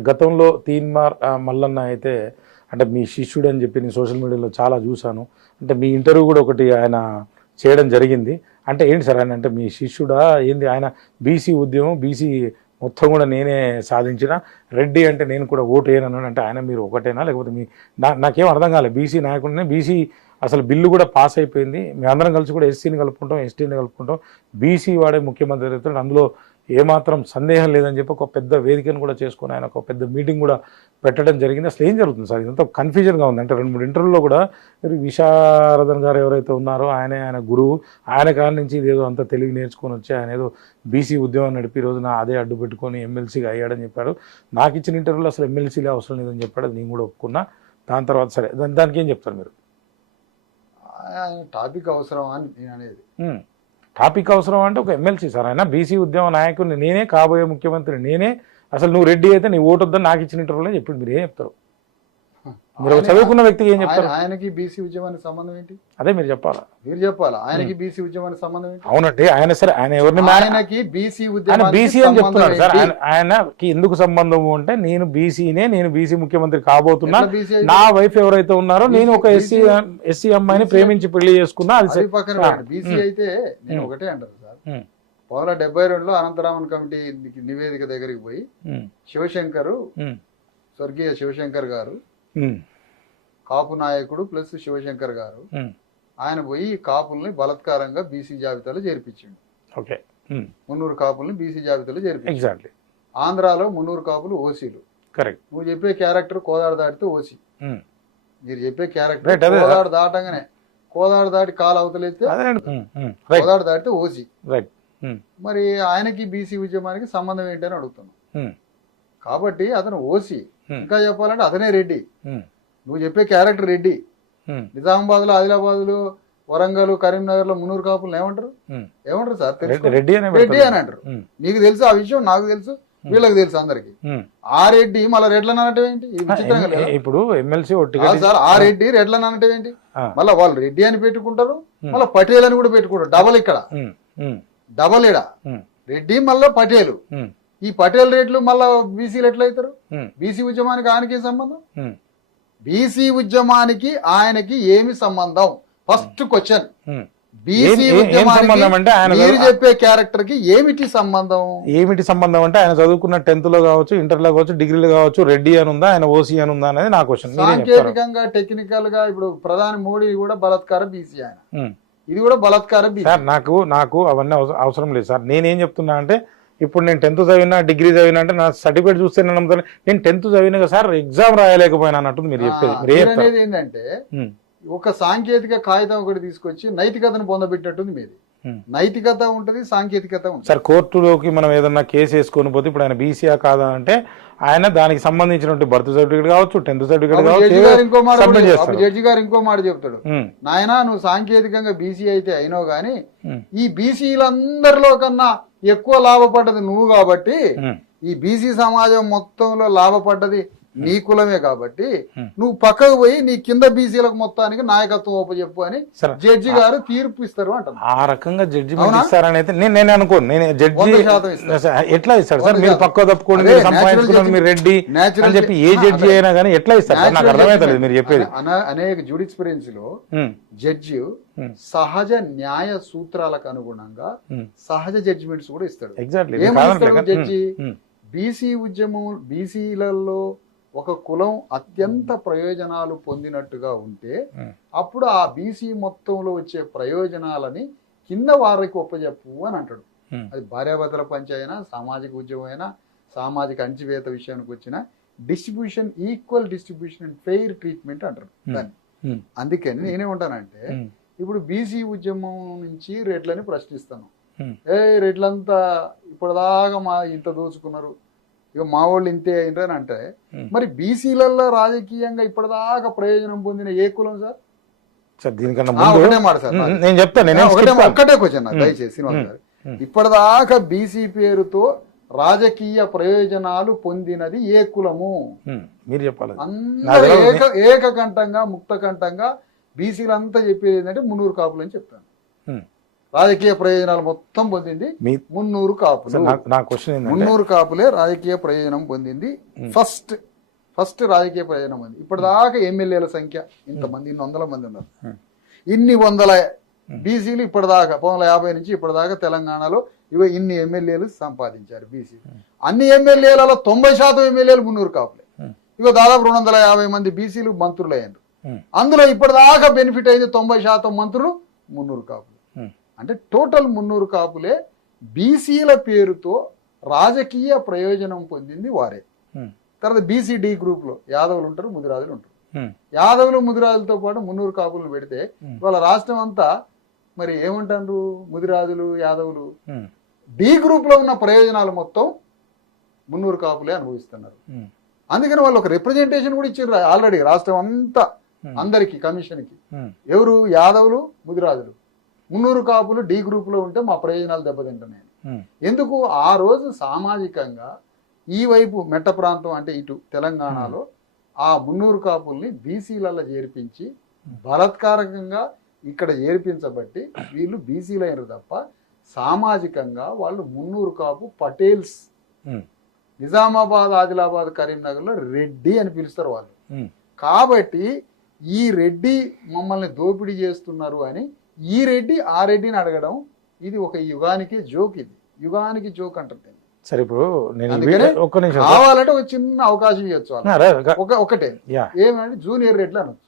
గతంలో తీన్మార్ మల్లన్న అయితే అంటే మీ శిష్యుడు అని చెప్పి నేను సోషల్ మీడియాలో చాలా చూశాను. అంటే మీ ఇంటర్వ్యూ కూడా ఒకటి ఆయన చేయడం జరిగింది. అంటే ఏంటి సార్ ఆయన అంటే మీ శిష్యుడా? ఏంది? ఆయన బీసీ ఉద్యమం బీసీ మొత్తం కూడా నేనే సాధించిన. రెడ్డి అంటే నేను కూడా ఓటు వేయనన్నాను అంటే ఆయన మీరు ఒకటేనా? లేకపోతే మీ నా నాకేం అర్థం కాలేదు బీసీ నాయకుడినే బీసీ అసలు బిల్లు కూడా పాస్ అయిపోయింది. మేమందరం కలిసి కూడా ఎస్సీని కలుపుకుంటాం ఎస్టీని కలుపుకుంటాం. బీసీ వాడే ముఖ్యమంత్రి అవుతాడు అందులో ఏమాత్రం సందేహం లేదని చెప్పి ఒక పెద్ద వేదికను కూడా చేసుకుని ఆయన ఒక పెద్ద మీటింగ్ కూడా పెట్టడం జరిగింది. అసలు ఏం జరుగుతుంది సార్? ఇదంతా కన్ఫ్యూజన్గా ఉంది. అంటే రెండు మూడు ఇంటర్వ్యూలో కూడా మీరు విశారదన్ గారు ఎవరైతే ఉన్నారో ఆయనే ఆయన గురువు. ఆయన కాడి నుంచి ఇదేదో అంత తెలివి నేర్చుకొని వచ్చి ఆయన ఏదో బీసీ ఉద్యమం నడిపి ఈ రోజున అదే అడ్డు పెట్టుకొని ఎమ్మెల్సీగా అయ్యాడని చెప్పాడు నాకు ఇచ్చిన ఇంటర్వ్యూలో అసలు ఎమ్మెల్సీలే అవసరం లేదని చెప్పాడు. నేను కూడా ఒప్పుకున్నా. దాని తర్వాత సరే దాని దానికి ఏం చెప్తారు మీరు? టాపిక్ అవసరమా అని నేను అనేది. టాపిక్ అవసరం అంటే ఒక ఎమ్మెల్సీ సార్. ఆయన బీసీ ఉద్యమ నాయకుడిని నేనే కాబోయే ముఖ్యమంత్రి నేనే అసలు నువ్వు రెడ్డి అయితే నీ ఓటు వద్దని నాకు ఇచ్చిన ఇంటర్వ్యూలో చెప్పింది మీరు ఏం చెప్తారు? మీరు చదువుకున్న వ్యక్తికి ఏం చెప్తారు ఆయన- ఆయనకి బీసీ ఉద్యమానికి సంబంధం ఏంటి అదే మీరు చెప్పాలా మీరు చెప్పాలా ఆయనకి బీసీ ఉద్యమానికి సంబంధం ఏంటి అవునండి ఆయన సరే ఆయన ఎవరిని ఆయనకి బీసీ ఉద్యమానికి బీసీ అని చెప్తున్నాడు సార్ ఆయనకి ఎందుకు సంబంధం అంటే నేను బీసీనే నేను బీసీ ముఖ్యమంత్రి కాబోతున్నా? నా వైఫ్ ఎవరైతే ఉన్నారో నేను ఒక ఎస్సీ ఎస్సీ అమ్మాయిని ప్రేమించి పెళ్ళి చేసుకున్నా అది. పక్కన. బీసీ అయితే నేను. ఒకటే అంటారు సార్ పౌల డెబ్బై రెండులో అనంతరామన్ కమిటీ నివేదిక దగ్గరికి పోయి శివశంకర్ స్వర్గీయ శివశంకర్ గారు కాపు నాయకుడు ప్లస్ శివశంకర్ గారు. ఆయన పోయి కాపుల్ని బలత్కారంగా బీసీ జాబితాలో చేర్పించిండు. ఓకే. మున్నూరు కాపుల్ని బీసీ జాబితాలో ఎగ్జాక్ట్లీ ఆంధ్రాలో మున్నూరు కాపులు ఓసీలు. కరెక్ట్ నువ్వు చెప్పే క్యారెక్టర్ కోదాడు దాటితే ఓసీ. మీరు చెప్పే క్యారెక్టర్. కోదాడు దాటంగానే. కోదాడు దాటి కాలు రైట్ కోదాడు దాటితే ఓసీ. రైట్ మరి ఆయనకి బీసీ ఉద్యమానికి సంబంధం ఏంటని అడుగుతున్నాం. కాబట్టి అతను ఓసీ. ఇంకా చెప్పాలంటే అతనే రెడ్డి. నువ్వు చెప్పే క్యారెక్టర్ రెడ్డి. నిజామాబాద్లో ఆదిలాబాద్లో వరంగల్ కరీంనగర్లో మున్నూరు కాపులు ఏమంటారు. ఏమంటారు సార్? రెడ్డి. రెడ్డి అనే అంటారు. నీకు తెలుసు ఆ విషయం నాకు తెలుసు. వీళ్ళకి తెలుసు అందరికి. ఆ రెడ్డి మళ్ళీ రెడ్లను అనటం ఏంటి? ఇప్పుడు ఎమ్మెల్సీ సార్ ఆ రెడ్డి రెడ్లను అనటం ఏంటి. మళ్ళీ వాళ్ళు రెడ్డి అని పెట్టుకుంటారు మళ్ళీ పటేల్ అని కూడా పెట్టుకుంటారు. డబల్ ఇక్కడ. డబల్ ఇడ రెడ్డి మళ్ళీ పటేలు. ఈ పటేల్ రేట్లు మళ్ళా బీసీలు ఎట్లా అవుతారు ఉమ్, బీసీ ఉద్యమానికి ఆయనకి ఏం సంబంధం బీసీ ఉద్యమానికి ఆయనకి ఏమి సంబంధం? First question. బీసీ ఆయన మీరు చెప్పే క్యారెక్టర్కి ఏమిటి సంబంధం? ఏమిటి సంబంధం అంటే ఆయన చదువుకున్న టెన్త్లో కావచ్చు ఇంటర్లో కావచ్చు డిగ్రీలో కావచ్చు రెడ్డి అని ఉందా ఆయన ఓసీ అని ఉందా అనేది నా క్వశ్చన్ సాంకేతికంగా టెక్నికల్గా ఇప్పుడు ప్రధాని మోడీ కూడా బలాత్కార బీసీ ఆయన. ఇది కూడా బలాత్కార బీసీ. నాకు నాకు అవన్నీ అవస- అవసరం లేదు సార్. నేనేం చెప్తున్నా అంటే ఇప్పుడు నేను టెన్త్ చదివినా డిగ్రీ చదివినా అంటే నా సర్టిఫికేట్ చూస్తే నేను నమ్ముతాను నేను టెన్త్ చదివినా కదా సార్ ఎగ్జామ్ రాయలేకపోయినా అన్నట్టు మీరు చెప్పేది. మీరు అనేది ఏంటంటే ఒక సాంకేతిక కాగితం ఒకటి తీసుకొచ్చి నైతికతను పొందబెట్టినట్టుంది మీది. నైతికత ఉంటది సాంకేతికత ఉంటుంది. సార్ కోర్టులోకి మనం ఏదన్నా కేసు వేసుకొని పోతే ఇప్పుడు ఆయన బీసీఆ కాదా అంటే ఆయన దానికి సంబంధించినటువంటి బర్త్ సర్టిఫికేట్ కావచ్చు టెన్త్ సర్టిఫికేట్ కావచ్చు జడ్జి గారు ఇంకో మాట జడ్జి గారు ఇంకో మాట చెప్తాడు. నాయనా నువ్వు సాంకేతికంగా బీసీ అయితే అయినావు గాని ఈ బీసీలందరిలో కన్నా ఎక్కువ లాభపడ్డది నువ్వు కాబట్టి ఈ బీసీ సమాజం మొత్తంలో లాభపడ్డది నీ కులమే కాబట్టి Hmm. నువ్వు పక్కకు పోయి నీ కింద బీసీలకు మొత్తానికి నాయకత్వం ఒప్పచెప్పు అని జడ్జి గారు తీర్పు ఇస్తారు అంటారు ఆ రకంగా జడ్జిమెంట్ అవునా? ఇస్తారని అయితే నేను నేను అనుకోను నేను జడ్జి ఇస్తారు. ఎట్లా ఇస్తాడు సార్ మీరు. పక్క తప్పుకోండి మీరు రెడ్డి అని చెప్పి ఏ. జడ్జి. అయినా కానీ ఎట్లా ఇస్తారు నాకు judgment. మీరు చెప్పేది అన- అనేక జుడిస్ప్రెన్స్లో ఉమ్, జడ్జి Hmm. సహజ న్యాయ సూత్రాలకు అనుగుణంగా సహజ జడ్జిమెంట్స్ కూడా ఇస్తాడు ఎగ్జాక్ట్లీ జడ్జి? బీసీ ఉద్యమం బీసీలలో ఒక కులం అత్యంత ప్రయోజనాలు పొందినట్టుగా ఉంటే అప్పుడు ఆ బీసీ మొత్తంలో వచ్చే ప్రయోజనాలని కింద వారికి ఒప్పజెప్పు అని అంటాడు. అది భార్యాభర్తల పంచి అయినా సామాజిక ఉద్యమం అయినా సామాజిక అణచివేత విషయానికి వచ్చిన distribution equal distribution and fair treatment అంటారు దాన్ని. అందుకని నేనేమంటానంటే ఉమ్, ఇప్పుడు బీసీ ఉద్యమం నుంచి రేట్లని ప్రశ్నిస్తాను ఏ రేట్లంతా ఇప్పటిదాకా మా ఇంత దోచుకున్నారు. ఇక మా వాళ్ళు ఇంతే అయిండ్రు అని అంటే. మరి బీసీలలో రాజకీయంగా ఇప్పటిదాకా ప్రయోజనం పొందిన ఏ కులం సార్ దీనికన్నా ఒకటే మాట సార్. నేను చెప్తాను ఒకటే. ఒక్కటే క్వశ్చన్. దయచేసి శ్రీనివాస్. గారు. ఇప్పటిదాకా బీసీ పేరుతో రాజకీయ ప్రయోజనాలు పొందినది ఏ కులము మీరు చెప్పాలి అందరూ ఏక ఏకకంఠంగా ముక్తకంఠంగా బీసీలంతా చెప్పేది ఏంటంటే మున్నూరు కాపులు అని చెప్తాను రాజకీయ ప్రయోజనాలు మొత్తం పొందింది మున్నూరు కాపులు. నా- క్వశ్చన్ మున్నూరు కాపులే రాజకీయ ప్రయోజనం పొందింది. ఫస్ట్ ఫస్ట్ రాజకీయ ప్రయోజనం ఉంది ఇప్పటిదాకా ఎమ్మెల్యేల సంఖ్య ఇంతమంది ఇన్ని వందల మంది ఉన్నారు. ఇన్ని వందల బీసీలు ఇప్పటిదాకా పంతొమ్మిది యాభై నుంచి ఇప్పటిదాకా తెలంగాణలో ఇవ ఇన్ని ఎమ్మెల్యేలు సంపాదించారు బీసీ అన్ని ఎమ్మెల్యేలలో తొంభై శాతం ఎమ్మెల్యేలు మున్నూరు కాపులే. ఇక దాదాపు రెండు వందల యాభై మంది బీసీలు మంత్రులు అయ్యారు. అందులో ఇప్పటిదాకా బెనిఫిట్ అయింది తొంభై శాతం మంత్రులు మున్నూరు కాపులు. అంటే టోటల్ మున్నూరు కాపులే బీసీల పేరుతో రాజకీయ ప్రయోజనం పొందింది వారే. తర్వాత బీసీడీ గ్రూప్లో యాదవులు ఉంటారు ముదిరాజులు ఉంటారు. యాదవులు ముదిరాజులతో పాటు మున్నూరు కాపులను పెడితే. వాళ్ళ రాష్ట్రం అంతా మరి ఏమంటారు ముదిరాజులు యాదవులు. డి గ్రూప్లో ఉన్న ప్రయోజనాలు మొత్తం మున్నూరు కాపులే అనుభవిస్తున్నారు. అందుకని వాళ్ళు ఒక రిప్రజెంటేషన్ కూడా ఇచ్చారు ఆల్రెడీ రాష్ట్రం అంతా. అందరికి కమిషన్కి Hmm. ఎవరు యాదవులు ముదిరాజులు మున్నూరు కాపులు డి గ్రూపులో ఉంటే మా ప్రయోజనాలు దెబ్బతింటున్నాయి. ఎందుకు ఆ రోజు సామాజికంగా ఈ వైపు మెట్ట ప్రాంతం అంటే ఇటు తెలంగాణలో ఆ మున్నూరు కాపుల్ని బీసీలలో చేర్పించి బలాత్కారకంగా ఇక్కడ చేర్పించబట్టి వీళ్ళు బీసీలు అయినారు తప్ప సామాజికంగా వాళ్ళు మున్నూరు కాపు పటేల్స్. నిజామాబాద్ ఆదిలాబాద్ కరీంనగర్లో రెడ్డి అని పిలుస్తారు వాళ్ళు. కాబట్టి ఈ రెడ్డి మమ్మల్ని దోపిడీ చేస్తున్నారు అని ఈ రెడ్డి ఆ రెడ్డిని అడగడం ఇది ఒక యుగానికి జోక్ ఇది. యుగానికి జోక్ అంటారు దీన్ని. సరే ఇప్పుడు నేను ఒక్క నిమిషం. కావాలంటే ఒక చిన్న అవకాశం ఇవ్వచ్చు ఒకటే. ఏమంటే జూనియర్ రెడ్లు అనొచ్చు.